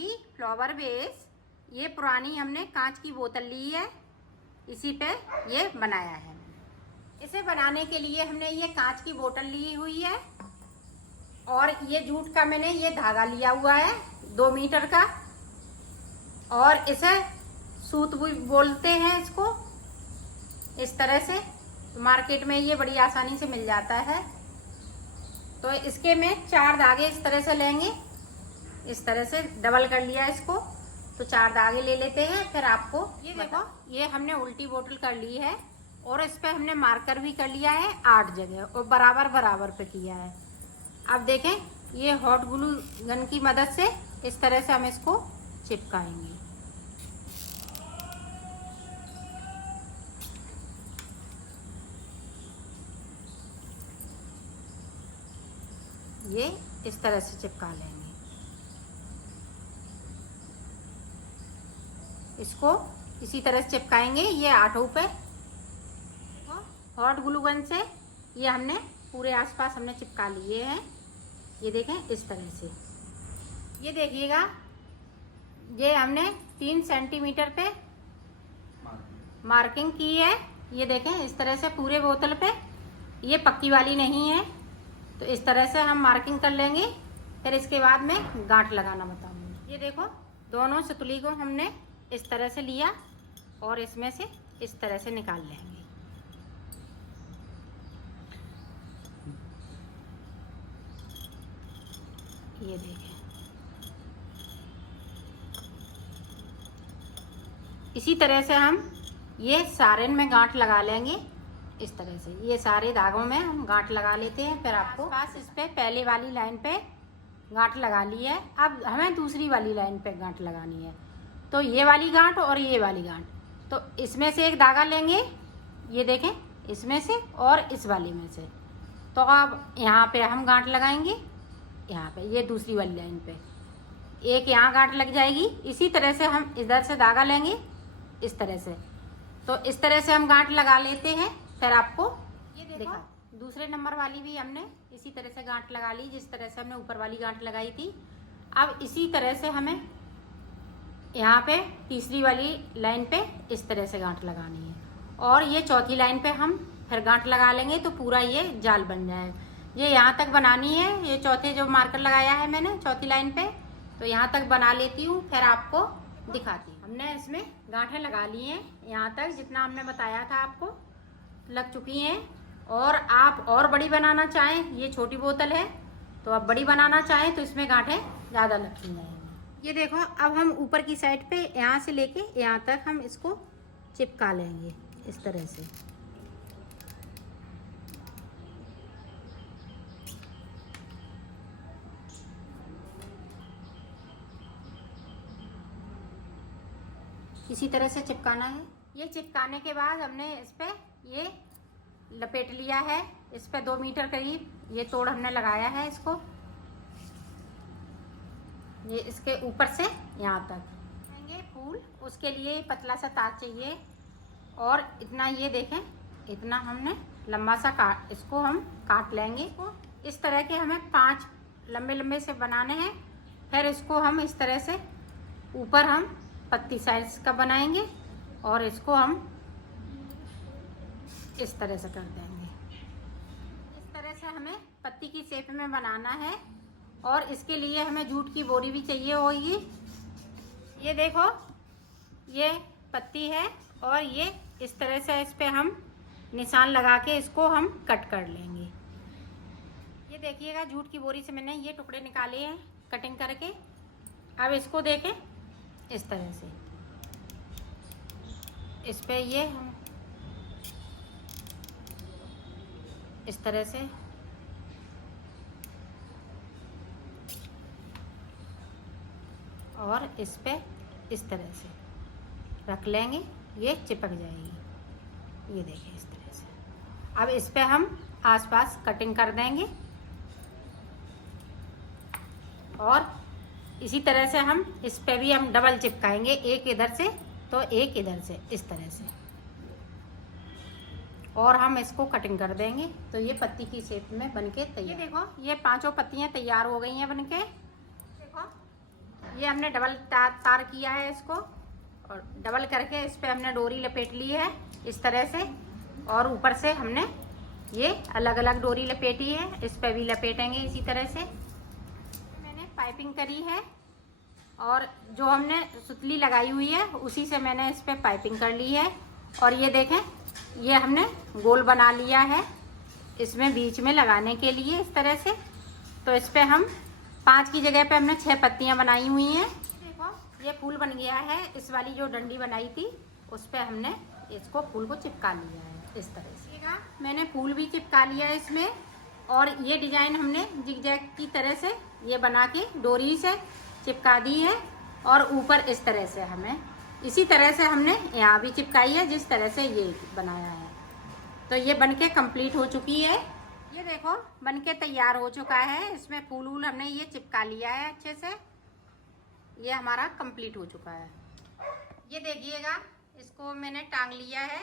बनाऊंगी flower base. ये पुरानी हमने कांच की बोतल ली है, इसी पे ये बनाया है। इसे बनाने के लिए हमने ये कांच की बोतल ली हुई है और ये जूट का मैंने ये धागा लिया हुआ है 2 मीटर का, और इसे सूत भी बोलते हैं इसको। इस तरह से तो मार्केट में ये बड़ी आसानी से मिल जाता है। तो इसके में 4 धागे इस तरह से लेंगे, इस तरह से डबल कर लिया इसको, तो 4 धागे ले लेते हैं। फिर आपको ये देखो, ये हमने उल्टी बोतल कर ली है और इस पे हमने मार्कर भी कर लिया है 8 जगह और बराबर बराबर पे किया है। अब देखें, ये हॉट ग्लू गन की मदद से इस तरह से हम इसको चिपकाएंगे। ये इस तरह से चिपका लेंगे। इसको इसी तरह से चिपकाएंगे ये आठों पे। हॉट ग्लू गन से ये हमने पूरे आसपास हमने चिपका लिए हैं। ये देखें इस तरह से। ये देखिएगा, ये हमने 3 सेंटीमीटर पे मार्किंग की है। ये देखें इस तरह से पूरे बोतल पे, ये पक्की वाली नहीं है, तो इस तरह से हम मार्किंग कर लेंगे। फिर इसके बाद में गांठ लगाना बताऊंगी। ये देखो, दोनों सतुली को हमने इस तरह से लिया और इसमें से इस तरह से निकाल लेंगे। ये देखें, इसी तरह से हम ये सारे में गांठ लगा लेंगे। इस तरह से ये सारे धागों में हम गांठ लगा लेते हैं। फिर आपको पास इस पे पहले वाली लाइन पे गांठ लगा ली है। अब हमें दूसरी वाली लाइन पे गांठ लगानी है, तो ये वाली गांठ और ये वाली गांठ, तो इसमें से एक धागा लेंगे, ये देखें, इसमें से और इस वाली में से। तो अब यहाँ पे हम गांठ लगाएंगे, यहाँ पे ये दूसरी वाली लाइन पे एक यहाँ गांठ लग जाएगी। इसी तरह से हम इधर से धागा लेंगे इस तरह से, तो इस तरह से हम गांठ लगा लेते हैं। फिर आपको ये देखो, दूसरे नंबर वाली भी हमने इसी तरह से गांठ लगा ली, जिस तरह से हमने ऊपर वाली गांठ लगाई थी। अब इसी तरह से हमें यहाँ पे तीसरी वाली लाइन पे इस तरह से गांठ लगानी है, और ये चौथी लाइन पे हम फिर गांठ लगा लेंगे, तो पूरा ये जाल बन जाए। ये यहाँ तक बनानी है, ये चौथे जो मार्कर लगाया है मैंने चौथी लाइन पे, तो यहाँ तक बना लेती हूँ, फिर आपको दिखाती हूँ। हमने इसमें गांठें लगा ली हैं, यहाँ तक जितना हमने बताया था आपको लग चुकी हैं। और आप और बड़ी बनाना चाहें, ये छोटी बोतल है, तो आप बड़ी बनाना चाहें तो इसमें गांठें ज़्यादा लगती जाएंगी। ये देखो, अब हम ऊपर की साइड पे यहाँ से लेके यहाँ तक हम इसको चिपका लेंगे इस तरह से। इसी तरह से चिपकाना है। ये चिपकाने के बाद हमने इस पे ये लपेट लिया है, इस पे 2 मीटर करीब ये तोड़ हमने लगाया है इसको, ये इसके ऊपर से यहाँ तक ये फूल। उसके लिए पतला सा तार चाहिए, और इतना ये देखें, इतना हमने लंबा सा इसको हम काट लेंगे। इस तरह के हमें 5 लंबे लंबे से बनाने हैं। फिर इसको हम इस तरह से ऊपर हम पत्ती साइज का बनाएंगे, और इसको हम इस तरह से कर देंगे। इस तरह से हमें पत्ती की शेप में बनाना है, और इसके लिए हमें जूट की बोरी भी चाहिए होगी। ये देखो, ये पत्ती है, और ये इस तरह से इस पे हम निशान लगा के इसको हम कट कर लेंगे। ये देखिएगा, जूट की बोरी से मैंने ये टुकड़े निकाले हैं कटिंग करके। अब इसको देखें, इस तरह से इस पे ये हम इस तरह से और इस पे इस तरह से रख लेंगे, ये चिपक जाएगी। ये देखिए इस तरह से। अब इस पे हम आसपास कटिंग कर देंगे, और इसी तरह से हम इस पे भी हम डबल चिपकाएंगे, एक इधर से तो एक इधर से, इस तरह से, और हम इसको कटिंग कर देंगे। तो ये पत्ती की शेप में बनके तैयार। ये देखो, ये 5 पत्तियां तैयार हो गई हैं बनके। देखो, ये हमने डबल तार किया है इसको, और डबल करके इस पे हमने डोरी लपेट ली है इस तरह से, और ऊपर से हमने ये अलग अलग डोरी लपेटी है, इस पे भी लपेटेंगे इसी तरह से। मैंने पाइपिंग करी है और जो हमने सुतली लगाई हुई है उसी से मैंने इस पे पाइपिंग कर ली है। और ये देखें, ये हमने गोल बना लिया है इसमें बीच में लगाने के लिए इस तरह से। तो इस पे हम 5 की जगह पे हमने 6 पत्तियां बनाई हुई हैं। देखो ये फूल बन गया है। इस वाली जो डंडी बनाई थी उस पे हमने इसको फूल को चिपका लिया है इस तरह से। मैंने फूल भी चिपका लिया है इसमें, और ये डिजाइन हमने जिगजैग की तरह से ये बना के डोरी से चिपका दी है, और ऊपर इस तरह से हमें इसी तरह से हमने यहाँ भी चिपकाई है जिस तरह से ये बनाया है। तो ये बनके कंप्लीट हो चुकी है। ये देखो बनके तैयार हो चुका है। इसमें फूल वूल हमने ये चिपका लिया है अच्छे से। ये हमारा कंप्लीट हो चुका है। ये देखिएगा, इसको मैंने टांग लिया है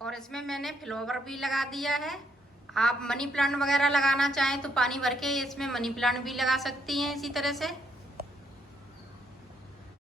और इसमें मैंने फ्लावर भी लगा दिया है। आप मनी प्लांट वगैरह लगाना चाहें तो पानी भर के इसमें मनी प्लांट भी लगा सकती हैं इसी तरह से।